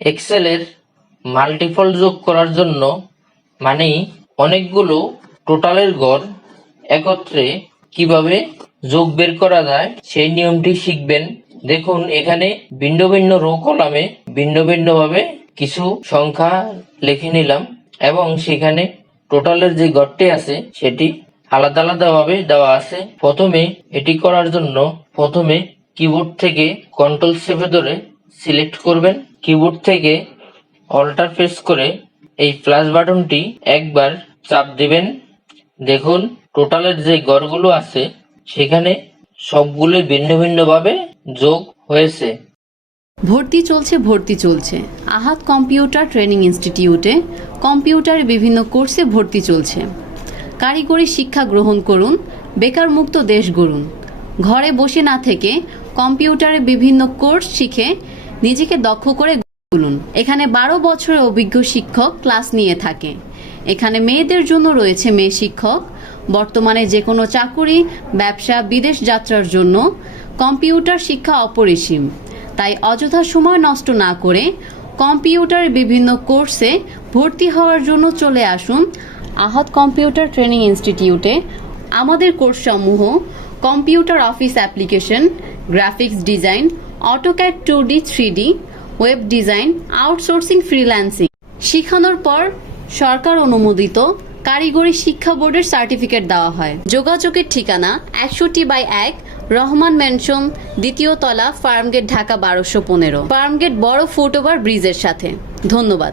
এক্সেলের multiple যোগ করার জন্য মানে অনেকগুলো টোটালের গড় একত্রে কীভাবে যোগ বের করা যায় সেই নিয়মটি শিখবেন। দেখুন, এখানে ভিন্ন ভিন্ন রো কলামে ভিন্ন ভিন্ন ভাবে কিছু সংখ্যা লিখে নিলাম এবং সেখানে টোটালের যে গড়টি আছে সেটি আলাদা আলাদা ভাবে দেওয়া আছে। প্রথমে এটি করার জন্য প্রথমে কিবোর্ড থেকে কন্ট্রোল চেপে ধরে সিলেক্ট করবেন কিবোর্ড থেকে অল্টার প্রেস করে এই প্লাস বাটনটি একবার চাপ দিবেন। দেখুন টোটালের যে গড়গুলো আছে, সেখানে সবগুলো ভিন্ন ভিন্ন ভাবে যোগ হয়েছে। ভর্তি চলছে ভর্তি চলছে। আহাত কম্পিউটার ট্রেনিং ইনস্টিটিউটে কম্পিউটারে বিভিন্ন কোর্সে ভর্তি চলছে। কারিগরি শিক্ষা গ্রহণ করুন, বেকার মুক্ত দেশ গড়ুন। ঘরে বসে না থেকে কম্পিউটারে বিভিন্ন কোর্স শিখে নিজেকে দক্ষ করে তুলুন। এখানে বারো বছরের অভিজ্ঞ শিক্ষক ক্লাস নিয়ে থাকে। এখানে মেয়েদের জন্য রয়েছে মেয়ে শিক্ষক। বর্তমানে যে কোনো চাকুরি, ব্যবসা, বিদেশ যাত্রার জন্য কম্পিউটার শিক্ষা অপরিসীম। তাই অযথা সময় নষ্ট না করে কম্পিউটারের বিভিন্ন কোর্সে ভর্তি হওয়ার জন্য চলে আসুন আহত কম্পিউটার ট্রেনিং ইনস্টিটিউটে। আমাদের কোর্সসমূহ computer office application graphics design AutoCAD two D three D web design outsourcing freelancing শিখানোর পর সরকার অনুমোদিত, কারিগরি শিক্ষা বোর্ডের সার্টিফিকেট দেওয়া হয়। যোগাযোগের ঠিকানা একষট্টি বাই এক, রহমান ম্যানশন দ্বিতীয় তলা ফার্মগেট ঢাকা বারোশো পনেরো। ফার্মগেট বড় ফুটওভার ব্রিজের সাথে। ধন্যবাদ।